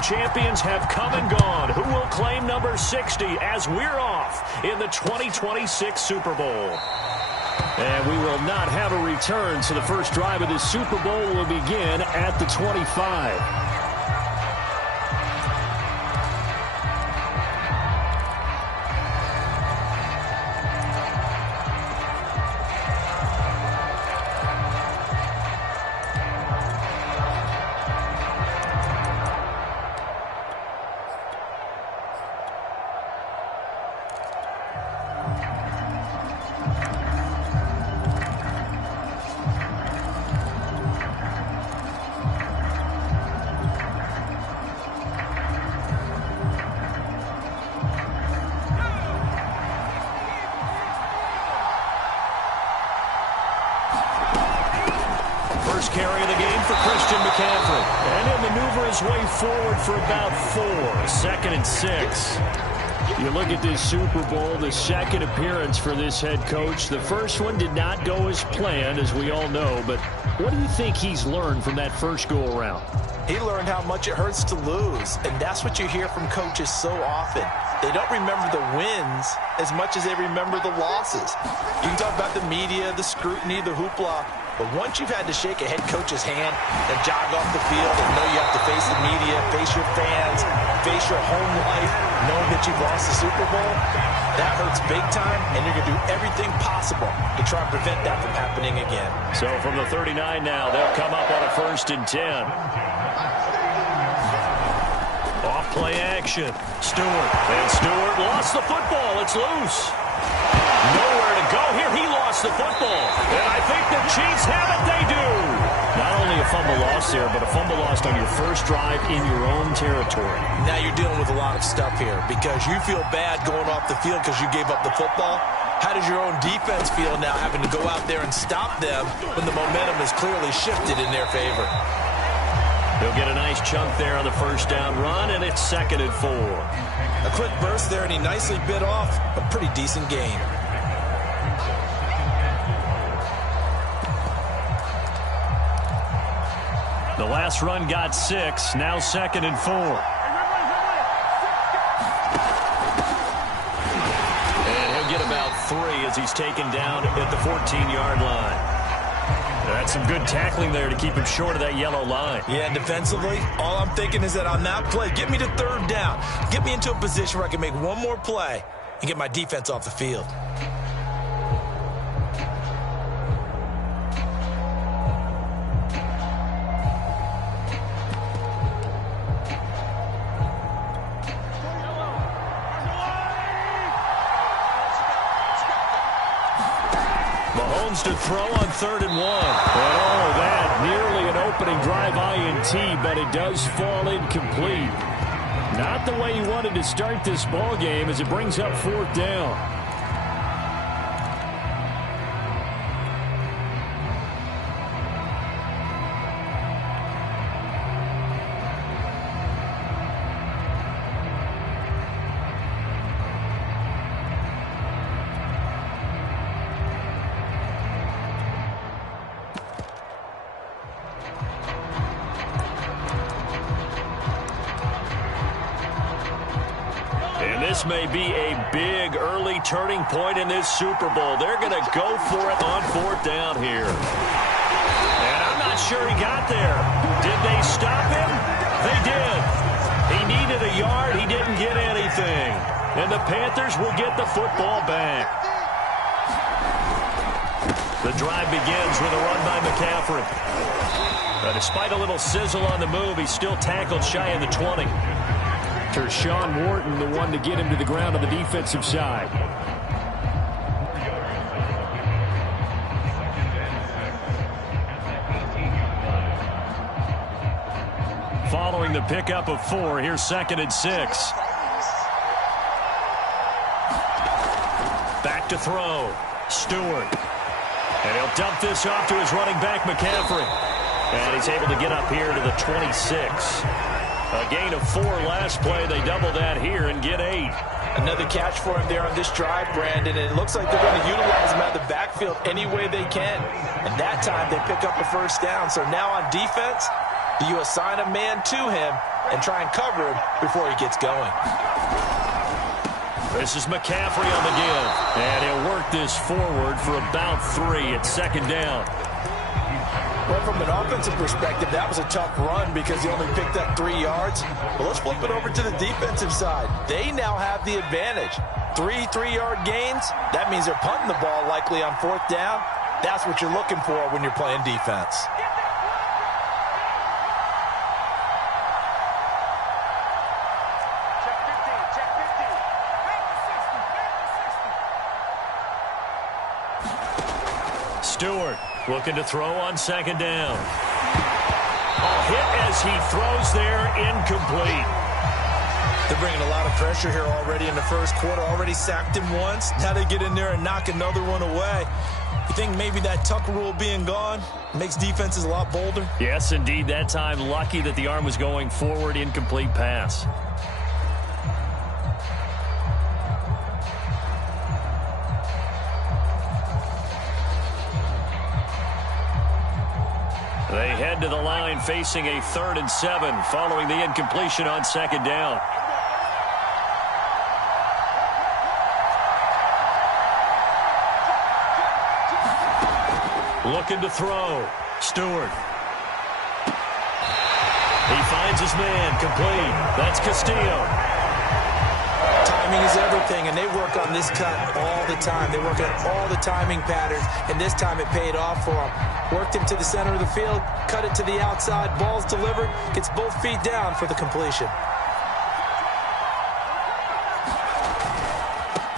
champions have come and gone. Who will claim number 60 as we're off in the 2026 Super Bowl? And we will not have a return, so the first drive of this Super Bowl will begin at the 25. Carry of the game for Christian McCaffrey. And he'll maneuver his way forward for about 4. 2nd and 6. You look at this Super Bowl, the second appearance for this head coach. The first one did not go as planned, as we all know. But what do you think he's learned from that first go-around? He learned how much it hurts to lose. And that's what you hear from coaches so often. They don't remember the wins as much as they remember the losses. You can talk about the media, the scrutiny, the hoopla. But once you've had to shake a head coach's hand and jog off the field and know you have to face the media, face your fans, face your home life, knowing that you've lost the Super Bowl, that hurts big time, and you're going to do everything possible to try and prevent that from happening again. So from the 39 now, they'll come up on a 1st and 10. Off play action. Stewart. And Stewart lost the football. It's loose. Nowhere to go here. He lost the football. And I think the Chiefs have it. They do. Not only a fumble loss there, but a fumble lost on your first drive in your own territory. Now you're dealing with a lot of stuff here because you feel bad going off the field because you gave up the football. How does your own defense feel now having to go out there and stop them when the momentum is clearly shifted in their favor? He'll get a nice chunk there on the first down run, and it's 2nd and 4. A quick burst there, and he nicely bit off a pretty decent gain. The last run got 6, now 2nd and 4. And he'll get about 3 as he's taken down at the 14-yard line. That's some good tackling there to keep him short of that yellow line. Yeah, and defensively, all I'm thinking is that on that play, get me to 3rd down. Get me into a position where I can make one more play and get my defense off the field. To throw on 3rd and 1. And oh, that nearly an opening drive INT, but it does fall incomplete. Not the way he wanted to start this ball game as it brings up 4th down. This may be a big early turning point in this Super Bowl. They're going to go for it on 4th down here. And I'm not sure he got there. Did they stop him? They did. He needed a yard. He didn't get anything. And the Panthers will get the football back. The drive begins with a run by McCaffrey. Despite a little sizzle on the move, he's still tackled shy of the 20. Tershawn Wharton, the one to get him to the ground on the defensive side. Following the pickup of 4, here's 2nd and 6. Back to throw. Stewart. And he'll dump this off to his running back, McCaffrey. And he's able to get up here to the 26. A gain of 4 last play. They double that here and get 8. Another catch for him there on this drive, Brandon. And it looks like they're going to utilize him out of the backfield any way they can. And that time they pick up a 1st down. So now on defense, do you assign a man to him and try and cover him before he gets going. This is McCaffrey on the give. And he'll work this forward for about 3 at second down. Well, from an offensive perspective, that was a tough run because he only picked up 3 yards. But let's flip it over to the defensive side. They now have the advantage. 3 3-yard gains, that means they're punting the ball likely on 4th down. That's what you're looking for when you're playing defense. Stewart looking to throw on second down. A hit as he throws there, incomplete. They're bringing a lot of pressure here already in the first quarter. Already sacked him once. Now they get in there and knock another one away. You think maybe that Tucker rule being gone makes defenses a lot bolder? Yes, indeed. That time, lucky that the arm was going forward, incomplete pass. They head to the line facing a 3rd and 7 following the incompletion on second down. Looking to throw. Stewart. He finds his man, complete. That's Castillo. Timing is everything, and they work on this cut all the time. They work on all the timing patterns, and this time it paid off for them. Worked him to the center of the field, cut it to the outside, ball's delivered, gets both feet down for the completion.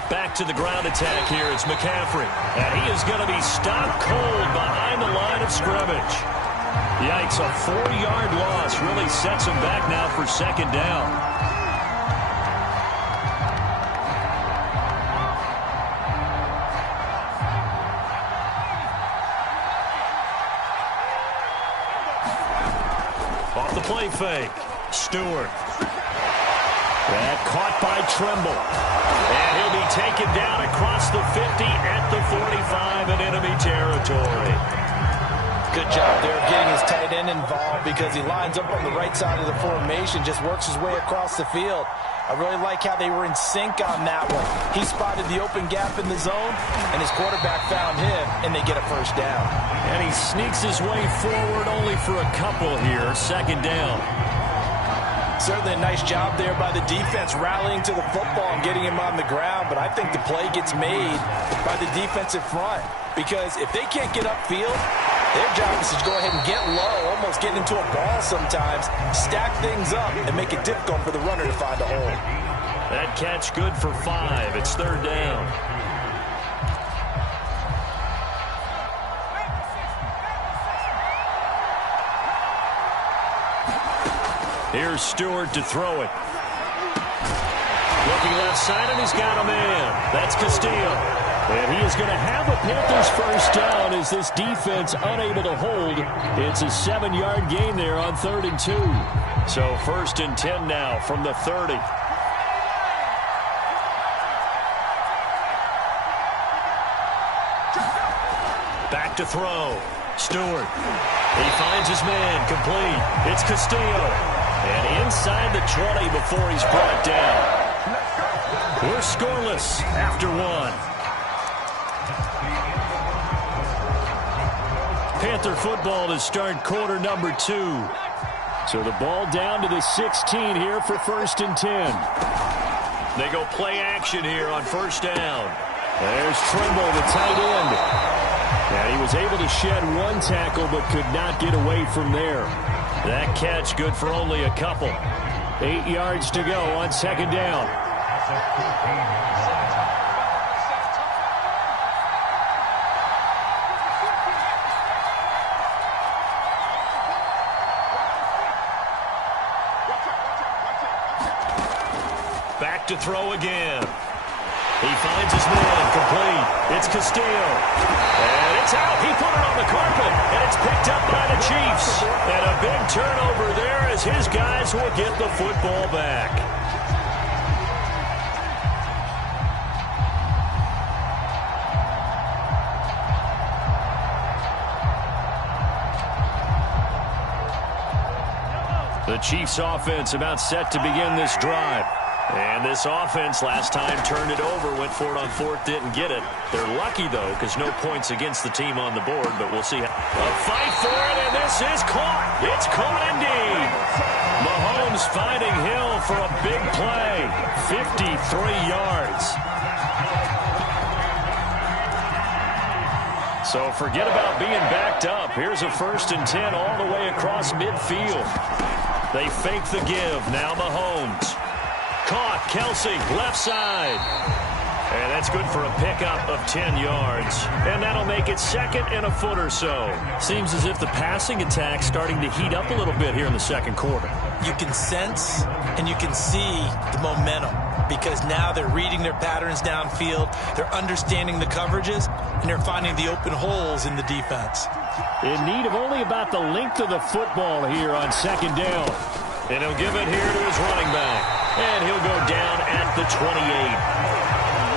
Back to the ground attack here. It's McCaffrey. And he is going to be stopped cold behind the line of scrimmage. Yikes, a 4-yard loss really sets him back now for second down. Off the play fake. Stewart. That caught by Trimble. And he'll be taken down across the 50 at the 45 in enemy territory. Good job there of getting his tight end involved because he lines up on the right side of the formation, just works his way across the field. I really like how they were in sync on that one. He spotted the open gap in the zone, and his quarterback found him, and they get a first down. And he sneaks his way forward only for a couple here, second down. Certainly a nice job there by the defense rallying to the football and getting him on the ground, but I think the play gets made by the defensive front because if they can't get upfield, their job is to go ahead and get low, almost get into a ball sometimes, stack things up, and make it difficult for the runner to find a hole. That catch good for 5. It's 3rd down. Here's Stewart to throw it. Looking left side, and he's got a man. That's Castillo. And he is going to have a Panthers first down as this defense unable to hold. It's a 7-yard gain there on 3rd and 2. So 1st and 10 now from the 30. Back to throw. Stewart. He finds his man, complete. It's Castillo. And inside the 20 before he's brought down. We're scoreless after 1. Panther football to start quarter number 2. So the ball down to the 16 here for 1st and 10. They go play action here on 1st down. There's Trimble, the tight end. And he was able to shed 1 tackle but could not get away from there. That catch good for only a couple. 8 yards to go on 2nd down. Back to throw again. He finds his man, complete. It's Castillo. And it's out. He put it on the carpet, and it's picked up by the Chiefs. And a big turnover there as his guys will get the football back. The Chiefs offense about set to begin this drive. And this offense last time turned it over, went for it on fourth, didn't get it. They're lucky, though, because no points against the team on the board, but we'll see. A fight for it, and this is caught. It's caught indeed. Mahomes finding Hill for a big play. 53 yards. So forget about being backed up. Here's a 1st and 10 all the way across midfield. They fake the give. Now Mahomes. Caught. Kelsey, left side. And that's good for a pickup of 10 yards. And that'll make it 2nd and a foot or so. Seems as if the passing attack's starting to heat up a little bit here in the second quarter. You can sense and you can see the momentum because now they're reading their patterns downfield. They're understanding the coverages, and they're finding the open holes in the defense. In need of only about the length of the football here on 2nd down. And he'll give it here to his running back. And he'll go down at the 28.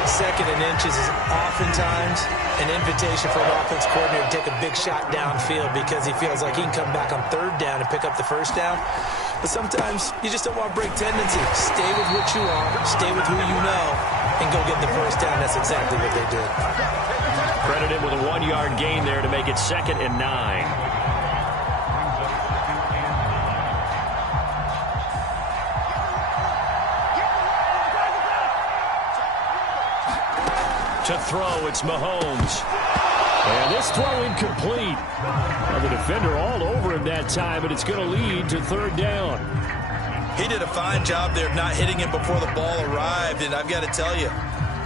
2nd and inches is oftentimes an invitation for an offense coordinator to take a big shot downfield because he feels like he can come back on 3rd down and pick up the 1st down. But sometimes you just don't want to break tendency. Stay with what you are, stay with who you know, and go get the 1st down. That's exactly what they did. Credited with a 1-yard gain there to make it 2nd and 9. To throw, it's Mahomes. And this throw incomplete. Well, the defender all over him that time, but it's going to lead to 3rd down. He did a fine job there of not hitting him before the ball arrived, and I've got to tell you,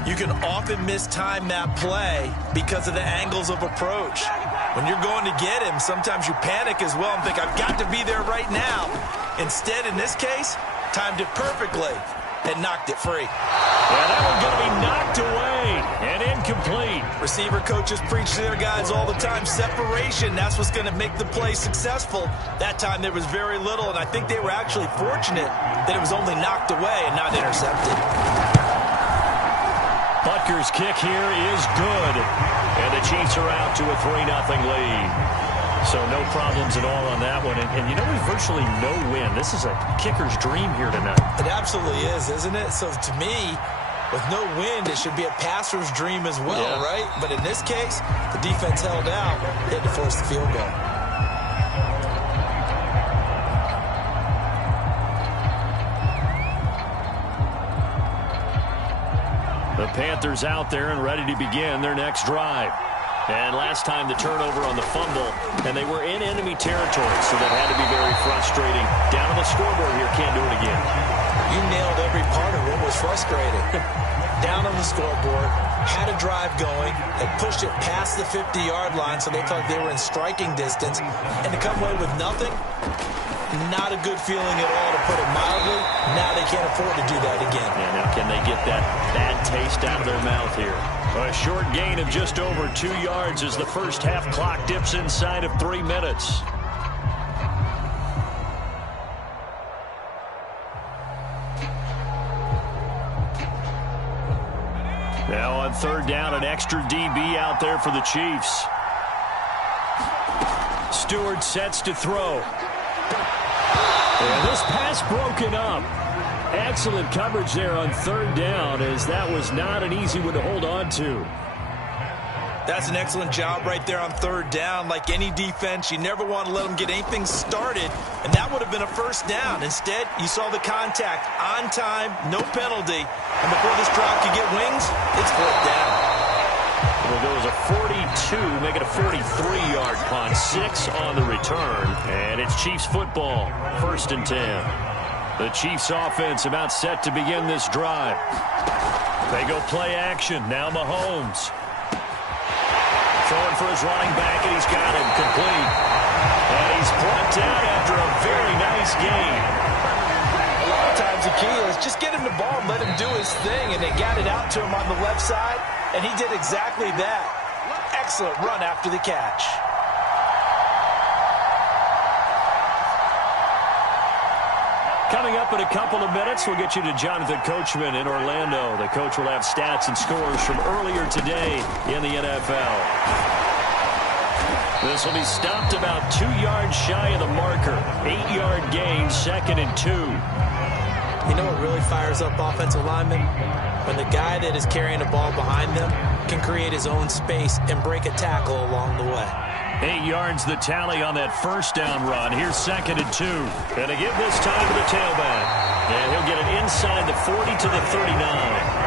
you can often mistime that play because of the angles of approach. When you're going to get him, sometimes you panic as well and think, I've got to be there right now. Instead, in this case, timed it perfectly and knocked it free. Yeah, that one's going to be knocked away and incomplete. Receiver coaches preach to their guys all the time. Separation, that's what's going to make the play successful. That time there was very little, and I think they were actually fortunate that it was only knocked away and not intercepted. Butker's kick here is good. And the Chiefs are out to a 3-0 lead. So no problems at all on that one. And you know, there's virtually no win. This is a kicker's dream here tonight. It absolutely is, isn't it? So to me, with no wind, it should be a passer's dream as well, right? But in this case, the defense held out. They had to force the field goal. The Panthers out there and ready to begin their next drive. And last time the turnover on the fumble, and they were in enemy territory, so that had to be very frustrating. Down on the scoreboard here, can't do it again. You nailed every part of what was frustrating. Down on the scoreboard, had a drive going, and pushed it past the 50-yard line, so they thought they were in striking distance. And to come away with nothing, not a good feeling at all, to put it mildly. Now they can't afford to do that again. Yeah, now can they get that bad taste out of their mouth here? A short gain of just over 2 yards as the first half clock dips inside of 3 minutes. Now on 3rd down, an extra DB out there for the Chiefs. Stewart sets to throw. And this pass broken up. Excellent coverage there on 3rd down, as that was not an easy one to hold on to. That's an excellent job right there on 3rd down. Like any defense, you never want to let them get anything started, and that would have been a 1st down. Instead, you saw the contact on time, no penalty, and before this drive could get wings, it's 4th down. It'll go as a 42, make it a 43-yard punt, 6 on the return, and it's Chiefs football, 1st and 10. The Chiefs offense about set to begin this drive. They go play action. Now Mahomes. Throwing for his running back, and he's got him complete. And he's brought down after a very nice game. A lot of times the key is just get him the ball and let him do his thing, and they got it out to him on the left side, and he did exactly that. Excellent run after the catch. Coming up in a couple of minutes, we'll get you to Jonathan Coachman in Orlando. The coach will have stats and scores from earlier today in the NFL. This will be stopped about 2 yards shy of the marker. 8-yard gain, 2nd and 2. You know what really fires up offensive linemen? When the guy that is carrying the ball behind them can create his own space and break a tackle along the way. 8 yards the tally on that first down run. Here's 2nd and 2. And to give this time to the tailback. And he'll get it inside the 40 to the 39.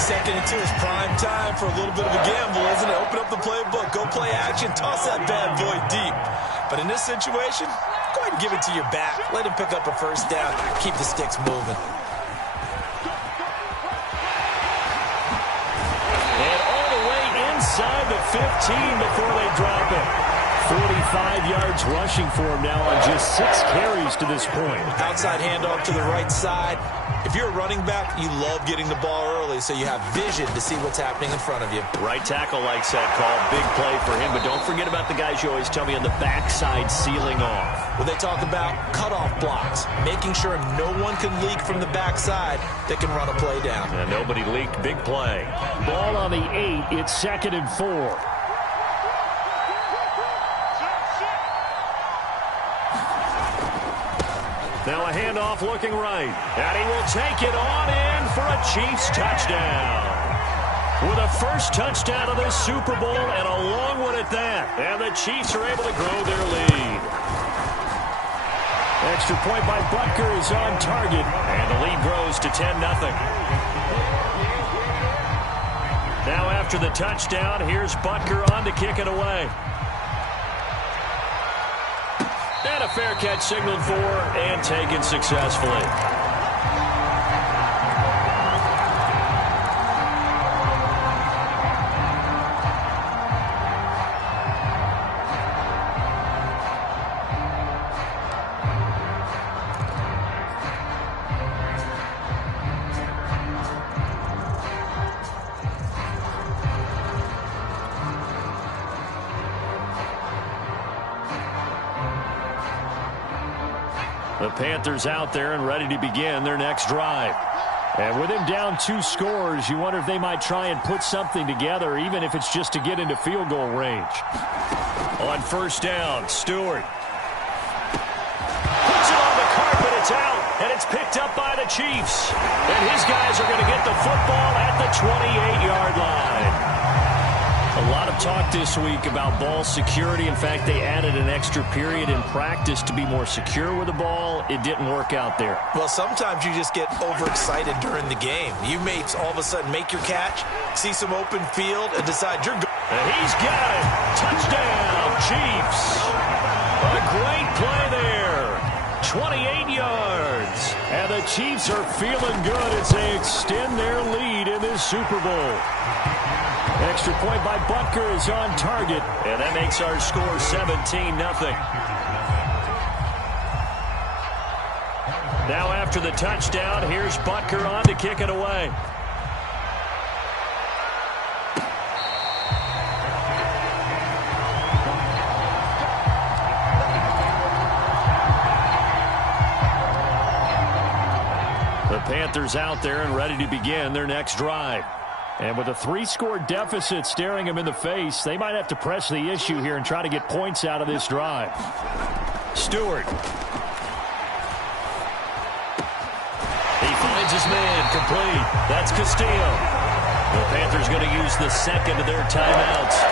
2nd and 2 is prime time for a little bit of a gamble, isn't it? Open up the playbook, go play action, toss that bad boy deep. But in this situation, go ahead and give it to your back. Let him pick up a first down. Keep the sticks moving. And all the way inside the 15 before they drop it. 45 yards rushing for him now on just 6 carries to this point. Outside handoff to the right side. If you're a running back, you love getting the ball early so you have vision to see what's happening in front of you. Right tackle likes that call. Big play for him, but don't forget about the guys you always tell me on the backside sealing off. Well, they talk about cutoff blocks, making sure no one can leak from the backside that can run a play down. And nobody leaked. Big play. Ball on the 8. It's 2nd and 4. Now a handoff looking right. And he will take it on in for a Chiefs touchdown. With a first touchdown of this Super Bowl and a long one at that. And the Chiefs are able to grow their lead. Extra point by Butker is on target. And the lead grows to 10-0. Now after the touchdown, here's Butker on to kick it away. And a fair catch signaled for and taken successfully. The Panthers out there and ready to begin their next drive. And with him down 2 scores, you wonder if they might try and put something together, even if it's just to get into field goal range. On first down, Stewart. Puts it on the carpet, it's out, and it's picked up by the Chiefs. And his guys are going to get the football at the 28-yard line. A lot of talk this week about ball security. In fact, they added an extra period in practice to be more secure with the ball. It didn't work out there. Well, sometimes you just get overexcited during the game. You may all of a sudden make your catch, see some open field, and decide you're good. And he's got it. Touchdown, Chiefs. A great play there. 28 yards. And the Chiefs are feeling good as they extend their lead in this Super Bowl. Extra point by Butker is on target, and that makes our score 17-0. Now after the touchdown, here's Butker on to kick it away. The Panthers out there and ready to begin their next drive. And with a 3-score deficit staring them in the face, they might have to press the issue here and try to get points out of this drive. Stewart. He finds his man, complete. That's Castillo. The Panthers going to use the second of their timeouts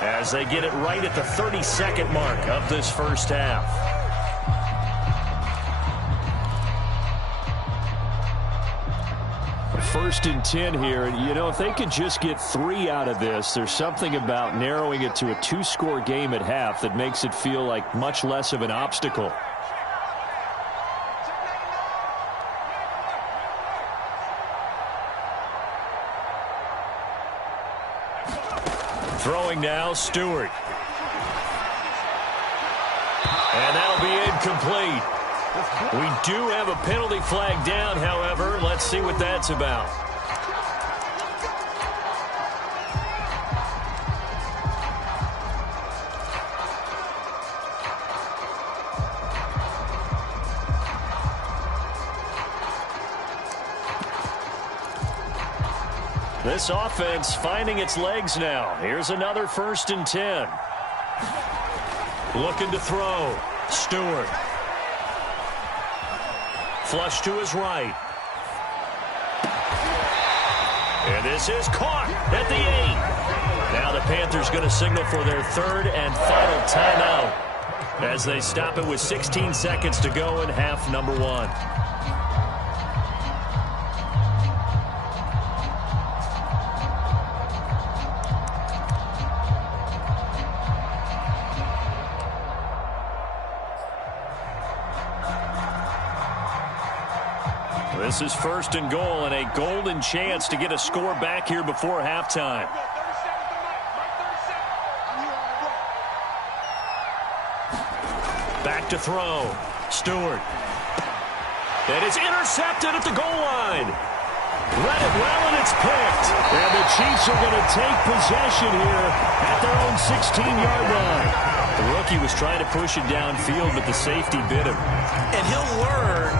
as they get it right at the 32nd mark of this first half. First and 10 here. You know, if they could just get 3 out of this, there's something about narrowing it to a 2-score game at half that makes it feel like much less of an obstacle. Throwing now, Stewart. And that'll be incomplete. We do have a penalty flag down, however. Let's see what that's about. This offense finding its legs now. Here's another 1st and 10. Looking to throw. Stewart. Flush to his right. And this is caught at the 8. Now the Panthers going to signal for their third and final timeout as they stop it with 16 seconds to go in half number 1. This is first and goal and a golden chance to get a score back here before halftime. Back to throw. Stewart. And it's intercepted at the goal line. Read it well, and it's picked. And the Chiefs are going to take possession here at their own 16-yard line. The rookie was trying to push it downfield, but the safety bit him. And he'll learn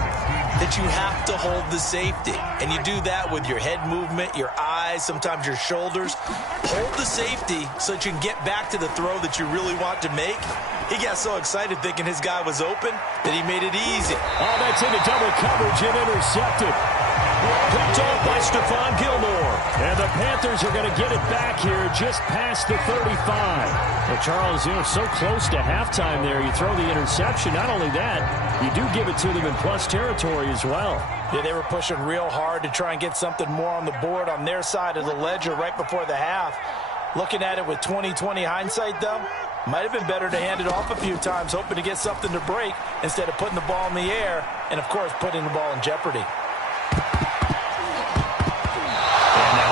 that you have to hold the safety. And you do that with your head movement, your eyes, sometimes your shoulders. Hold the safety so that you can get back to the throw that you really want to make. He got so excited thinking his guy was open that he made it easy. Oh, that's into double coverage and intercepted. Picked off by Stephon Gilmore. And the Panthers are going to get it back here just past the 35. Well, Charles, so close to halftime there. You throw the interception. Not only that, you do give it to them in plus territory as well. Yeah, they were pushing real hard to try and get something more on the board on their side of the ledger right before the half. Looking at it with 20/20 hindsight, though, might have been better to hand it off a few times, hoping to get something to break instead of putting the ball in the air and, of course, putting the ball in jeopardy.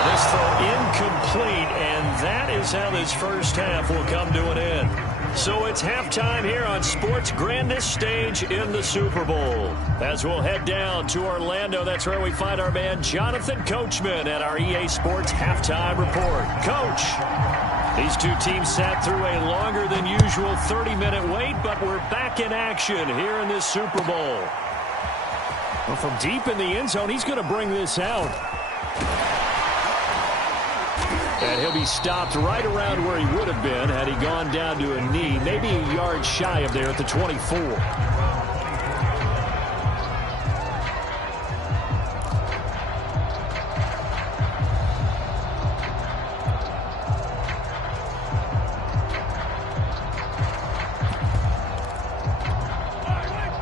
This throw incomplete, and that is how this first half will come to an end. So it's halftime here on sports' grandest stage in the Super Bowl. As we'll head down to Orlando, that's where we find our man Jonathan Coachman at our EA Sports Halftime Report. Coach, these two teams sat through a longer than usual 30-minute wait, but we're back in action here in this Super Bowl. Well, from deep in the end zone, he's going to bring this out. And he'll be stopped right around where he would have been had he gone down to a knee, maybe a yard shy of there at the 24.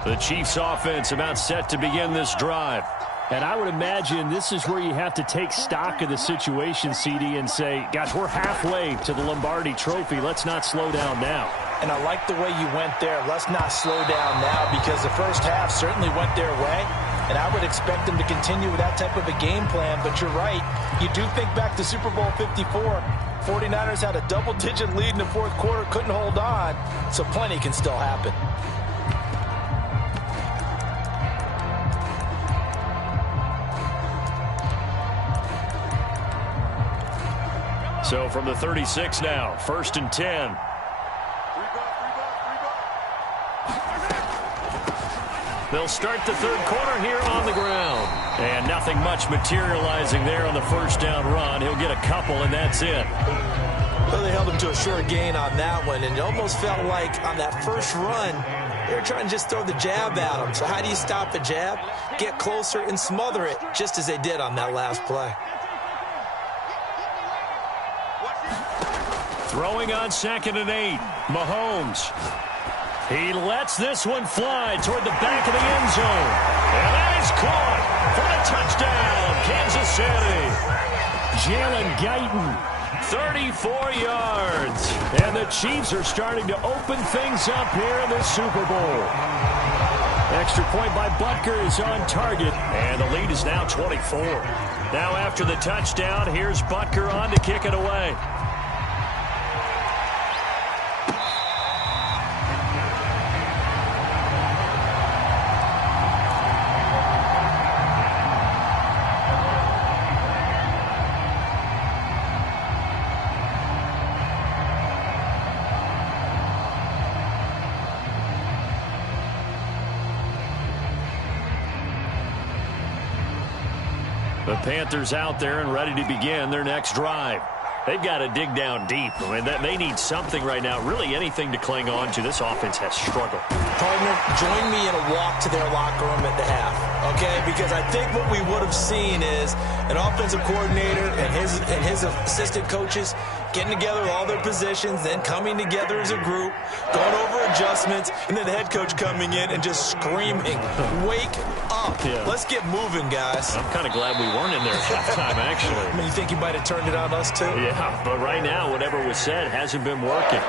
The Chiefs offense about set to begin this drive. And I would imagine this is where you have to take stock of the situation, CD, and say, gosh, we're halfway to the Lombardi Trophy. Let's not slow down now. And I like the way you went there. Let's not slow down now, because the first half certainly went their way. And I would expect them to continue with that type of a game plan. But you're right. You do think back to Super Bowl 54. 49ers had a double-digit lead in the fourth quarter, couldn't hold on. So plenty can still happen. So from the 36 now, 1st and 10. They'll start the third quarter here on the ground. And nothing much materializing there on the first down run. He'll get a couple, and that's it. Well, they held him to a sure gain on that one, and it almost felt like on that first run, they were trying to just throw the jab at him. So how do you stop the jab? Get closer and smother it, just as they did on that last play. Throwing on 2nd and 8, Mahomes. He lets this one fly toward the back of the end zone. And that is caught for a touchdown, Kansas City. Jalen Guyton, 34 yards. And the Chiefs are starting to open things up here in this Super Bowl. Extra point by Butker is on target, and the lead is now 24. Now after the touchdown, here's Butker on to kick it away. The Panthers out there and ready to begin their next drive. They've got to dig down deep. I mean, they need something right now, really anything to cling on to. This offense has struggled. Partner, join me in a walk to their locker room at the half, okay? Because I think what we would have seen is an offensive coordinator and his assistant coaches getting together all their positions, then coming together as a group, going over adjustments, and then the head coach coming in and just screaming, wake up. Yeah. Let's get moving, guys. I'm kind of glad we weren't in there at halftime, actually. I mean, you think he might have turned it on us, too? Yeah, but right now, whatever was said hasn't been working.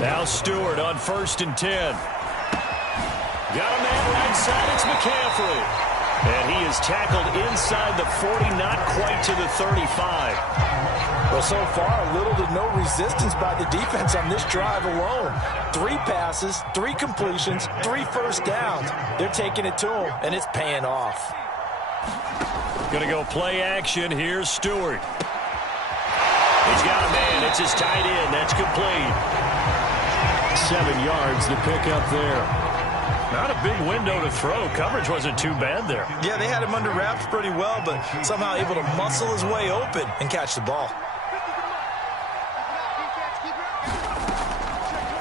Now Stewart on 1st and 10. Got a man right side. It's McCaffrey. And he is tackled inside the 40, not quite to the 35. Well, so far, little to no resistance by the defense on this drive alone. 3 passes, 3 completions, 3 first downs. They're taking it to him, and it's paying off. Going to go play action. Here's Stewart. He's got a man. It's his tight end. That's complete. 7 yards to pick up there. Not a big window to throw. Coverage wasn't too bad there. Yeah, they had him under wraps pretty well, but somehow able to muscle his way open and catch the ball.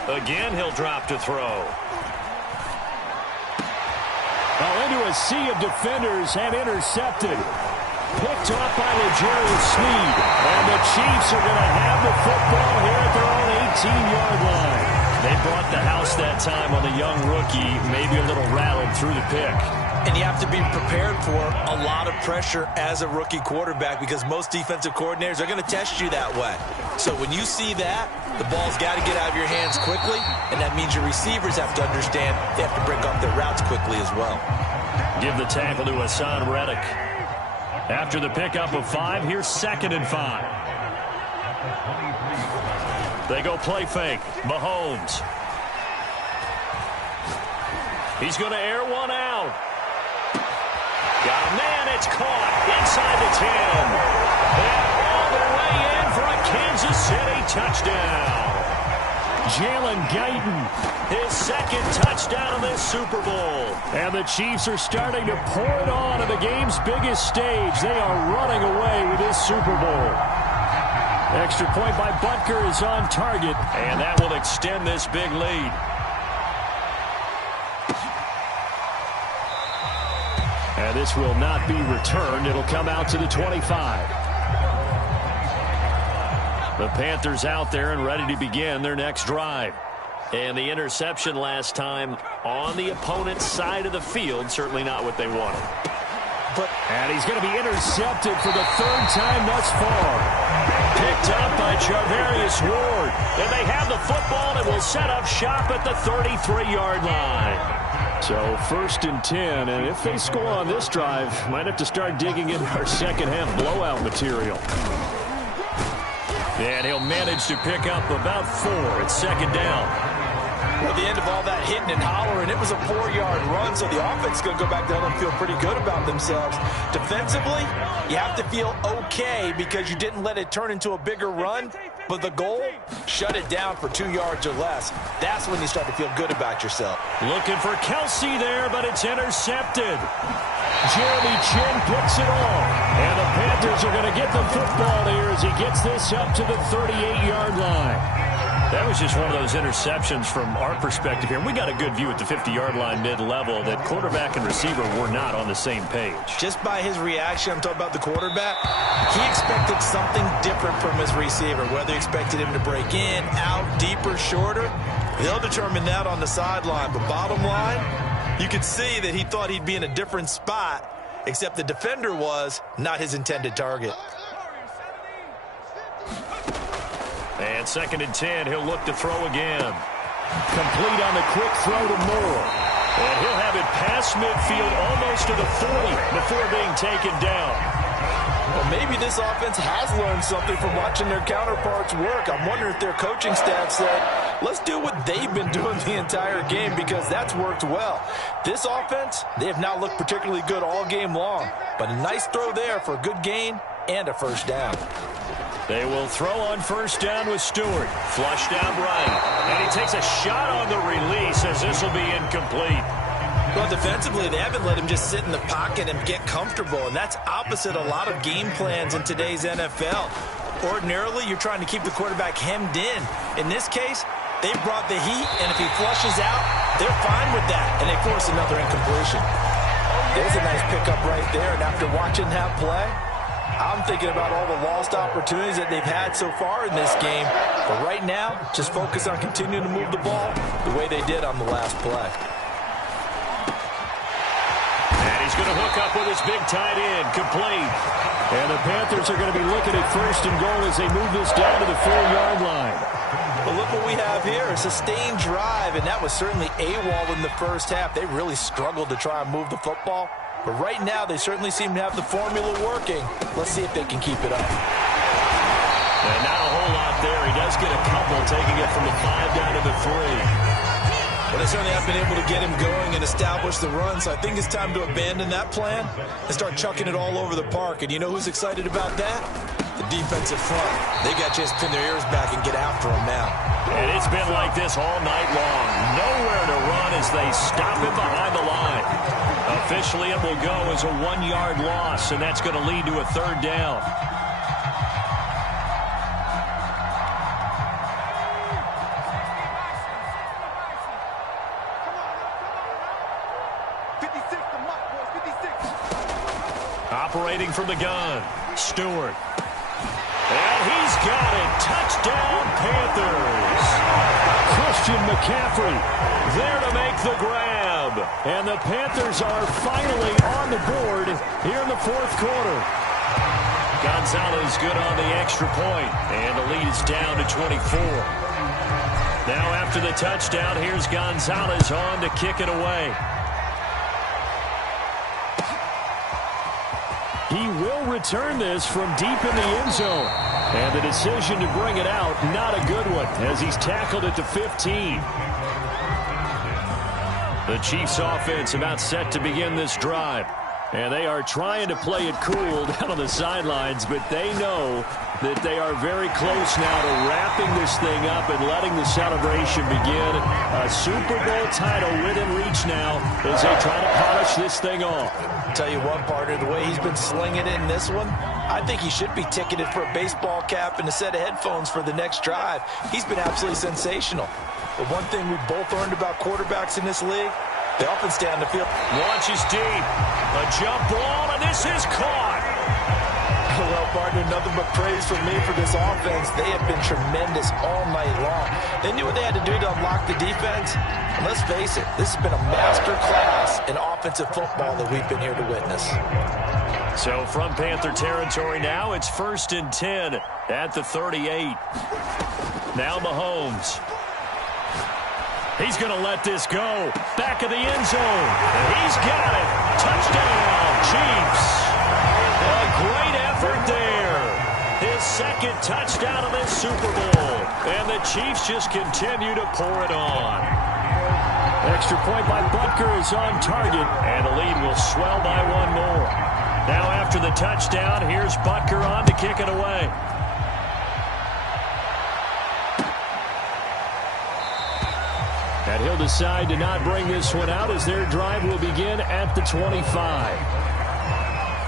Again, he'll drop to throw. Well, into a sea of defenders and intercepted. Picked off by L'Jarius Sneed. And the Chiefs are going to have the football here at their own 18-yard line. They brought the house that time on the young rookie, maybe a little rattled through the pick. And you have to be prepared for a lot of pressure as a rookie quarterback because most defensive coordinators are going to test you that way. So when you see that, the ball's got to get out of your hands quickly, and that means your receivers have to understand they have to break up their routes quickly as well. Give the tackle to Hassan Reddick. After the pickup of 5, here's 2nd and 5. They go play fake. Mahomes. He's going to air one out. Got a man. It's caught inside the 10. And all the way in for a Kansas City touchdown. Jalen Guyton. His 2nd touchdown of this Super Bowl. And the Chiefs are starting to pour it on the game's biggest stage. They are running away with this Super Bowl. Extra point by Butker is on target. And that will extend this big lead. And this will not be returned. It'll come out to the 25. The Panthers out there and ready to begin their next drive. And the interception last time on the opponent's side of the field, certainly not what they wanted. And he's going to be intercepted for the 3rd time thus far. Picked up by Charvarius Ward. And they have the football and will set up shop at the 33-yard line. So 1st and 10, and if they score on this drive, might have to start digging into our second-half blowout material. And he'll manage to pick up about 4 at 2nd down. At the end of all that hitting and hollering, it was a 4-yard run, so the offense is going to go back down and feel pretty good about themselves. Defensively, you have to feel okay because you didn't let it turn into a bigger run, but the goal, shut it down for 2 yards or less. That's when you start to feel good about yourself. Looking for Kelsey there, but it's intercepted. Jeremy Chin picks it off. And the Panthers are going to get the football here as he gets this up to the 38-yard line. That was just one of those interceptions from our perspective here. We got a good view at the 50-yard line mid-level that quarterback and receiver were not on the same page. Just by his reaction, I'm talking about the quarterback, he expected something different from his receiver, whether he expected him to break in, out, deeper, shorter. They'll determine that on the sideline. But bottom line, you could see that he thought he'd be in a different spot, except the defender was not his intended target. And 2nd and 10, he'll look to throw again. Complete on the quick throw to Moore. And he'll have it past midfield almost to the 40 before being taken down. Well, maybe this offense has learned something from watching their counterparts work. I'm wondering if their coaching staff said, let's do what they've been doing the entire game because that's worked well. This offense, they have not looked particularly good all game long. But a nice throw there for a good gain and a 1st down. They will throw on 1st down with Stewart. Flushed out right. And he takes a shot on the release as this will be incomplete. Well, defensively, they haven't let him just sit in the pocket and get comfortable, and that's opposite a lot of game plans in today's NFL. Ordinarily, you're trying to keep the quarterback hemmed in. In this case, they brought the heat, and if he flushes out, they're fine with that, and they force another incompletion. There's a nice pickup right there, and after watching that play, I'm thinking about all the lost opportunities that they've had so far in this game. But right now, just focus on continuing to move the ball the way they did on the last play. And he's going to hook up with his big tight end, complete. And the Panthers are going to be looking at first and goal as they move this down to the 4-yard line. But look what we have here, a sustained drive, and that was certainly AWOL in the first half. They really struggled to try and move the football. But right now, they certainly seem to have the formula working. Let's see if they can keep it up. And not a whole lot there. He does get a couple, taking it from the 5 down to the 3. But they certainly have been able to get him going and establish the run, so I think it's time to abandon that plan and start chucking it all over the park. And you know who's excited about that? The defensive front. They got to just pin their ears back and get after him now. And it's been like this all night long. Nowhere to run as they stop him behind the line. Officially, it will go as a 1-yard loss, and that's going to lead to a 3rd down. Operating from the gun, Stewart. And he's got it. Touchdown, Panthers. Christian McCaffrey there to make the grab. And the Panthers are finally on the board here in the 4th quarter. Gonzalez good on the extra point, and the lead is down to 24. Now after the touchdown, here's Gonzalez on to kick it away. He will return this from deep in the end zone. And the decision to bring it out, not a good one, as he's tackled at the 15. The Chiefs offense about set to begin this drive. And they are trying to play it cool down on the sidelines, but they know that they are very close now to wrapping this thing up and letting the celebration begin. A Super Bowl title within reach now as they try to polish this thing off. Tell you what, partner, the way he's been slinging it in this one, I think he should be ticketed for a baseball cap and a set of headphones for the next drive. He's been absolutely sensational. But one thing we've both learned about quarterbacks in this league, they often stay on the field. Launches deep. A jump ball, and this is caught. Well, partner, nothing but praise from me for this offense. They have been tremendous all night long. They knew what they had to do to unlock the defense. And let's face it, this has been a master class in offensive football that we've been here to witness. So from Panther territory now, it's 1st and 10 at the 38. Now Mahomes. He's going to let this go. Back of the end zone. And he's got it. Touchdown, Chiefs. A great effort there. His 2nd touchdown of this Super Bowl. And the Chiefs just continue to pour it on. Extra point by Butker is on target. And the lead will swell by 1 more. Now after the touchdown, here's Butker on to kick it away. And he'll decide to not bring this one out as their drive will begin at the 25.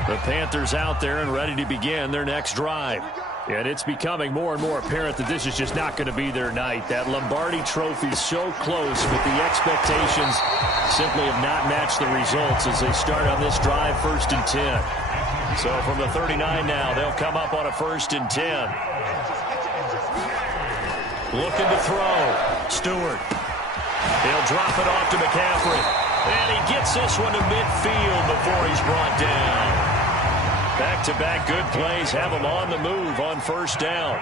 The Panthers out there and ready to begin their next drive. And it's becoming more and more apparent that this is just not going to be their night. That Lombardi trophy is so close, but the expectations simply have not matched the results as they start on this drive 1st and 10. So from the 39 now, they'll come up on a 1st and 10. Looking to throw. Stewart. He'll drop it off to McCaffrey. And he gets this one to midfield before he's brought down. Back-to-back good plays have him on the move on 1st down.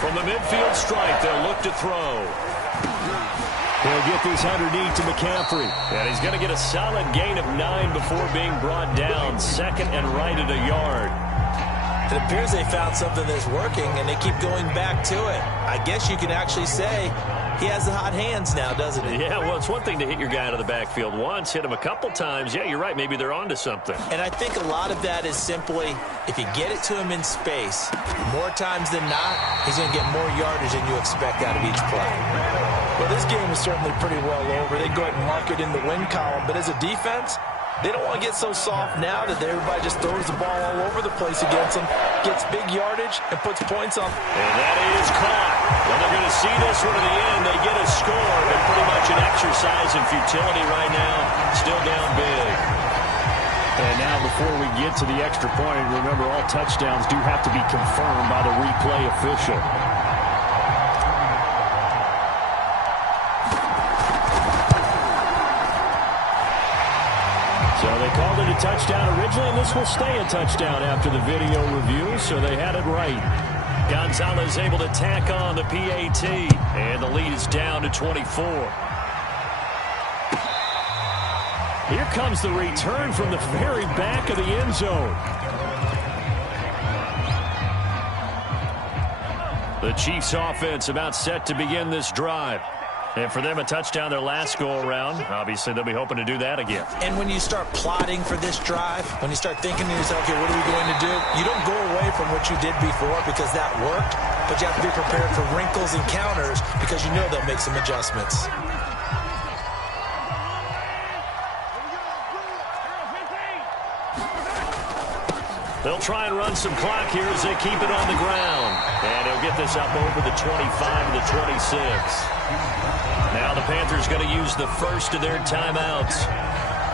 From the midfield strike, they'll look to throw. He'll get this underneath to McCaffrey. And he's going to get a solid gain of 9 before being brought down. 2nd and right at a yard. It appears they found something that's working, and they keep going back to it. I guess you can actually say he has the hot hands now, doesn't he? Yeah, well, it's one thing to hit your guy out of the backfield once, hit him a couple times. Yeah, you're right. Maybe they're onto something. And I think a lot of that is simply, if you get it to him in space, more times than not, he's going to get more yardage than you expect out of each play. Well, this game is certainly pretty well over. They go ahead and mark it in the win column. But as a defense, they don't want to get so soft now that everybody just throws the ball all over the place against them, gets big yardage, and puts points on. And that is caught. Well, they're going to see this one to the end. They get a score, but pretty much an exercise in futility right now. Still down big. And now before we get to the extra point, remember all touchdowns do have to be confirmed by the replay official. So they called it a touchdown originally, and this will stay a touchdown after the video review, so they had it right. Gonzalez able to tack on the PAT, and the lead is down to 24. Here comes the return from the very back of the end zone. The Chiefs offense about set to begin this drive. And for them, a touchdown their last go-around. Obviously, they'll be hoping to do that again. And when you start plotting for this drive, when you start thinking to yourself, okay, what are we going to do? You don't go away from what you did before because that worked, but you have to be prepared for wrinkles and counters because you know they'll make some adjustments. They'll try and run some clock here as they keep it on the ground. And he'll get this up over the 25 to the 26. Now the Panthers going to use the first of their timeouts.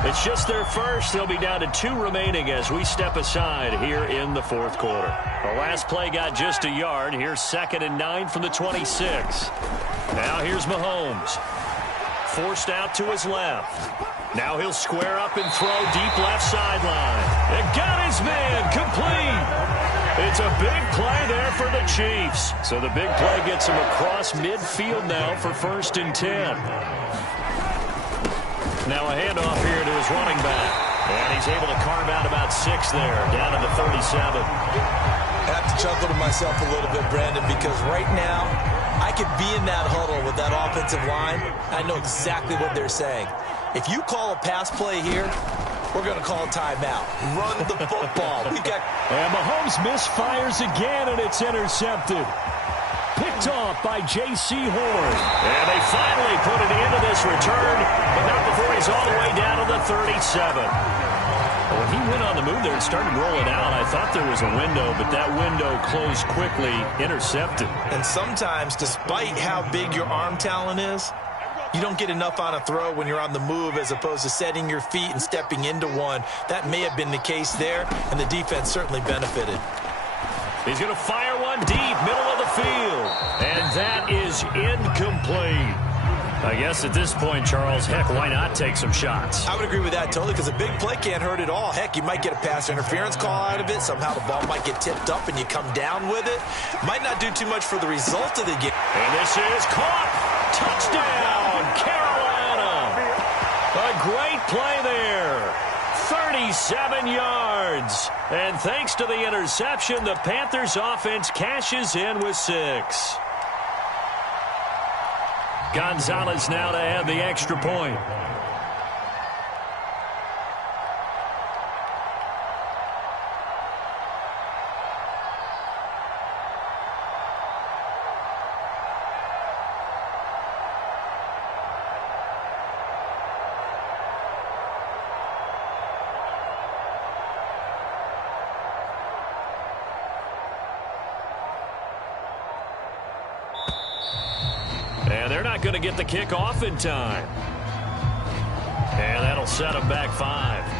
It's just their first. They'll be down to 2 remaining as we step aside here in the fourth quarter. The last play got just a yard. Here's 2nd and 9 from the 26. Now here's Mahomes. Forced out to his left. Now he'll square up and throw deep left sideline. And got his man complete. It's a big play there for the Chiefs. So the big play gets him across midfield now for 1st and 10. Now a handoff here to his running back. And he's able to carve out about 6 there, down to the 37. I have to chuckle to myself a little bit, Brandon, because right now I could be in that huddle with that offensive line. I know exactly what they're saying. If you call a pass play here, we're going to call a timeout. Run the football. And Mahomes misfires again, and it's intercepted. Picked off by J.C. Horn. And they finally put an end to this return, but not before he's all the way down to the 37. When he went on the move there and started rolling out, I thought there was a window, but that window closed quickly, intercepted. And sometimes, despite how big your arm talent is, you don't get enough on a throw when you're on the move as opposed to setting your feet and stepping into one. That may have been the case there, and the defense certainly benefited. He's going to fire one deep, middle of the field. And that is incomplete. I guess at this point, Charles, heck, why not take some shots? I would agree with that totally because a big play can't hurt at all. Heck, you might get a pass interference call out of it. Somehow the ball might get tipped up and you come down with it. Might not do too much for the result of the game. And this is caught. Touchdown, Carolina. A great play there. 37 yards. And thanks to the interception, the Panthers offense cashes in with 6. Gonzalez now to add the extra point. And they're not going to get the kick off in time. And that'll set them back 5.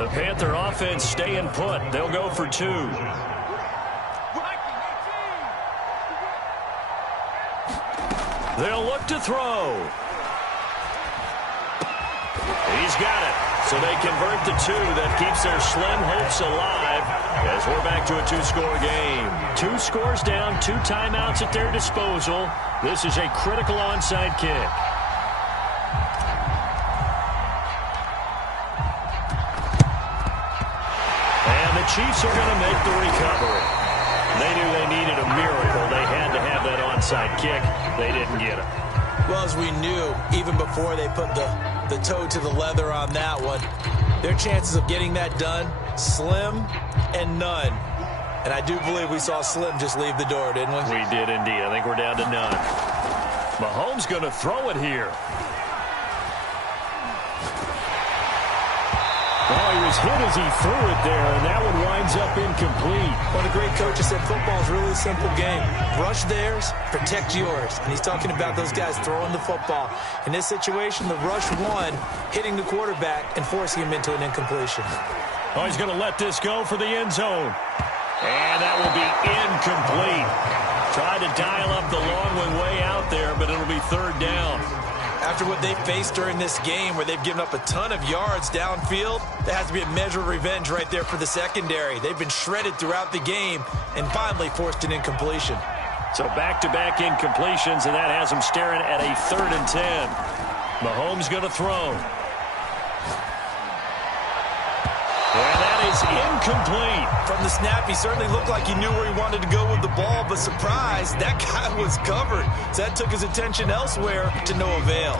The Panther offense staying put. They'll go for 2. They'll look to throw. He's got it. So they convert the 2. That keeps their slim hopes alive as we're back to a 2-score game. 2 scores down, 2 timeouts at their disposal. This is a critical onside kick. Chiefs are going to make the recovery. They knew they needed a miracle. They had to have that onside kick. They didn't get it. Well, as we knew, even before they put the toe to the leather on that one, their chances of getting that done, slim and none. And I do believe we saw Slim just leave the door, didn't we? We did indeed. I think we're down to none. Mahomes going to throw it here. Oh, he was hit as he threw it there, and that one winds up incomplete. One of the great coaches said football is really a simple game. Rush theirs, protect yours. And he's talking about those guys throwing the football. In this situation, the rush one, hitting the quarterback and forcing him into an incompletion. Oh, he's going to let this go for the end zone. And that will be incomplete. Tried to dial up the long one way out there, but it'll be third down. After what they faced during this game where they've given up a ton of yards downfield, there has to be a measure of revenge right there for the secondary. They've been shredded throughout the game and finally forced an incompletion. So back-to-back incompletions, and that has them staring at a 3rd and 10. Mahomes going to throw. And that is incomplete. From the snap, he certainly looked like he knew where he wanted to go with the ball, but surprise, that guy was covered. So that took his attention elsewhere to no avail.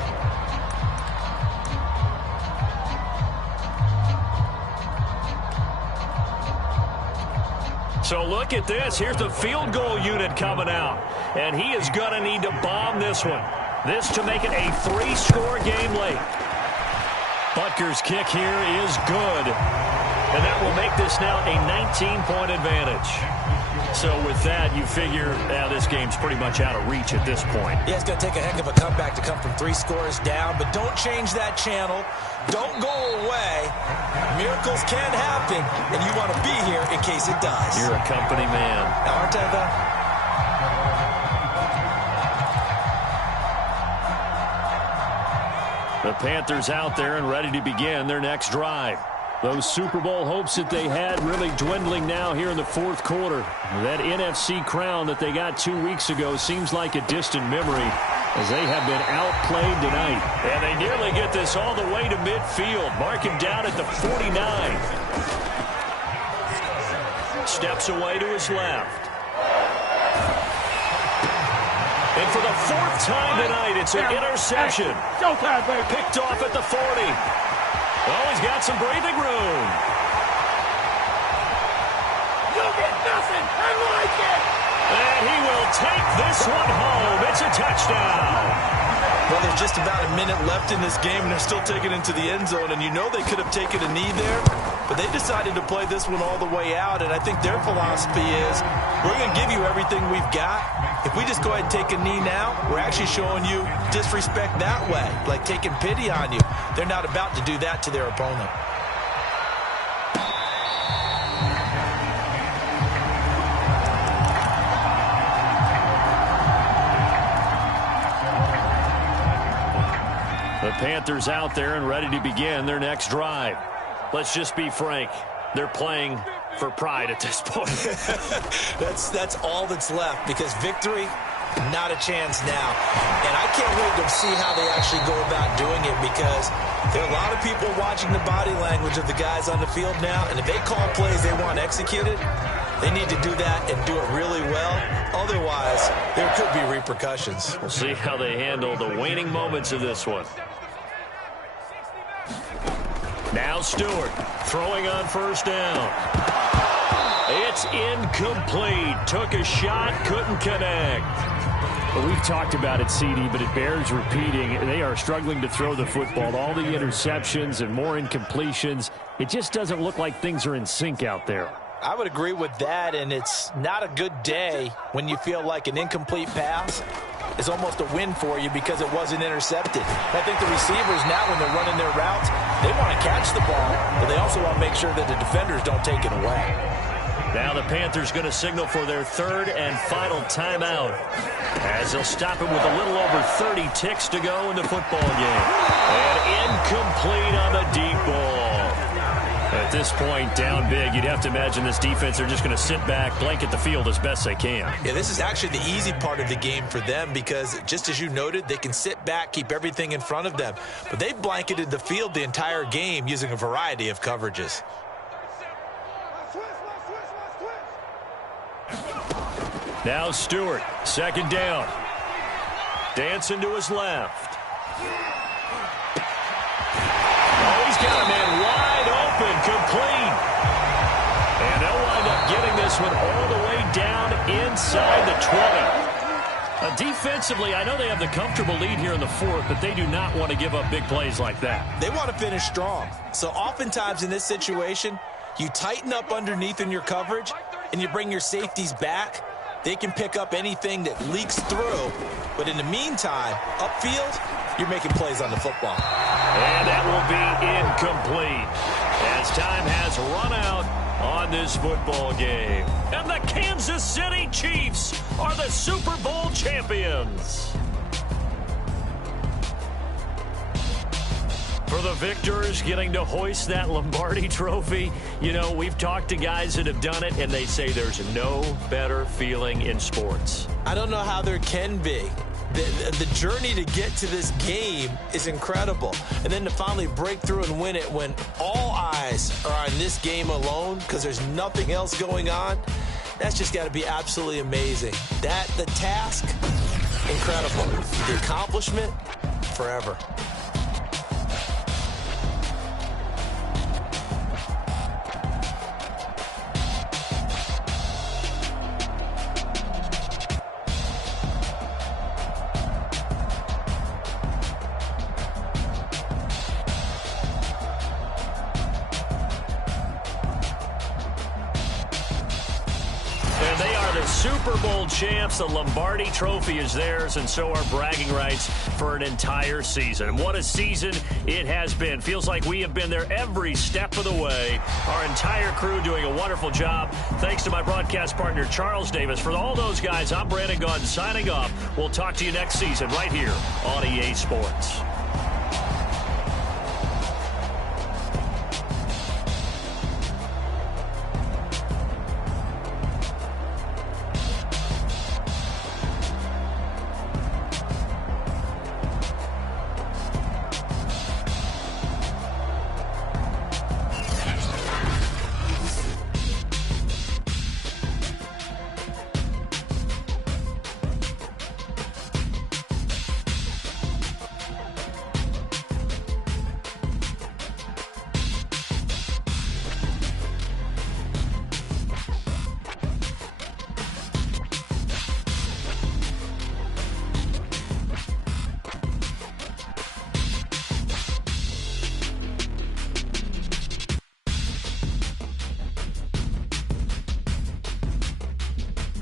So look at this. Here's the field goal unit coming out. And he is going to need to bomb this one. This to make it a 3-score game late. Butker's kick here is good. And that will make this now a 19-point advantage. So with that, you figure this game's pretty much out of reach at this point. Yeah, it's going to take a heck of a comeback to come from 3 scores down, but don't change that channel. Don't go away. Miracles can happen, and you want to be here in case it does. You're a company man. Aren't I, though? The Panthers out there and ready to begin their next drive. Those Super Bowl hopes that they had really dwindling now here in the 4th quarter. That NFC crown that they got 2 weeks ago seems like a distant memory as they have been outplayed tonight. And they nearly get this all the way to midfield. Mark him down at the 49. Steps away to his left. And for the 4th time tonight, it's an interception. Picked off at the 40. Oh, he's got some breathing room. You'll get nothing. I like it. And he will take this one home. It's a touchdown. Well, there's just about a minute left in this game, and they're still taking it into the end zone. And you know they could have taken a knee there, but they decided to play this one all the way out. And I think their philosophy is, we're going to give you everything we've got. If we just go ahead and take a knee now, we're actually showing you disrespect that way, like taking pity on you. They're not about to do that to their opponent. The Panthers out there and ready to begin their next drive. Let's just be frank. They're playing for pride at this point. That's all that's left, because victory, not a chance now. And I can't wait to see how they actually go about doing it, because there are a lot of people watching the body language of the guys on the field now, and if they call plays they want executed, they need to do that and do it really well. Otherwise, there could be repercussions. We'll see how they handle the waning moments of this one. Now Stewart throwing on 1st down. It's incomplete. Took a shot, couldn't connect. Well, we've talked about it, CD, but it bears repeating. They are struggling to throw the football. All the interceptions and more incompletions. It just doesn't look like things are in sync out there. I would agree with that, and it's not a good day when you feel like an incomplete pass is almost a win for you because it wasn't intercepted. I think the receivers now, when they're running their routes, they want to catch the ball, but they also want to make sure that the defenders don't take it away. Now the Panthers going to signal for their 3rd and final timeout, as they'll stop him with a little over 30 ticks to go in the football game. And incomplete on the deep ball. At this point, down big, you'd have to imagine this defense are just going to sit back, blanket the field as best they can. Yeah, this is actually the easy part of the game for them, because just as you noted, they can sit back, keep everything in front of them. But they've blanketed the field the entire game using a variety of coverages. Now Stewart, second down. Dancing to his left. Oh, he's got a man wide open, complete. And they'll wind up getting this one all the way down inside the 20. Defensively, I know they have the comfortable lead here in the fourth, but they do not want to give up big plays like that. They want to finish strong. So oftentimes in this situation, you tighten up underneath in your coverage, and you bring your safeties back. They can pick up anything that leaks through. But in the meantime, upfield, you're making plays on the football. And that will be incomplete as time has run out on this football game. And the Kansas City Chiefs are the Super Bowl champions. For the victors getting to hoist that Lombardi trophy, you know, we've talked to guys that have done it, and they say there's no better feeling in sports. I don't know how there can be. The journey to get to this game is incredible. And then to finally break through and win it when all eyes are on this game alone because there's nothing else going on, that's just got to be absolutely amazing. The task, incredible. The accomplishment, forever. Super Bowl champs. The Lombardi trophy is theirs, and so are bragging rights for an entire season. What a season it has been. Feels like we have been there every step of the way. Our entire crew doing a wonderful job. Thanks to my broadcast partner, Charles Davis. For all those guys, I'm Brandon Gaudin signing off. We'll talk to you next season right here on EA Sports.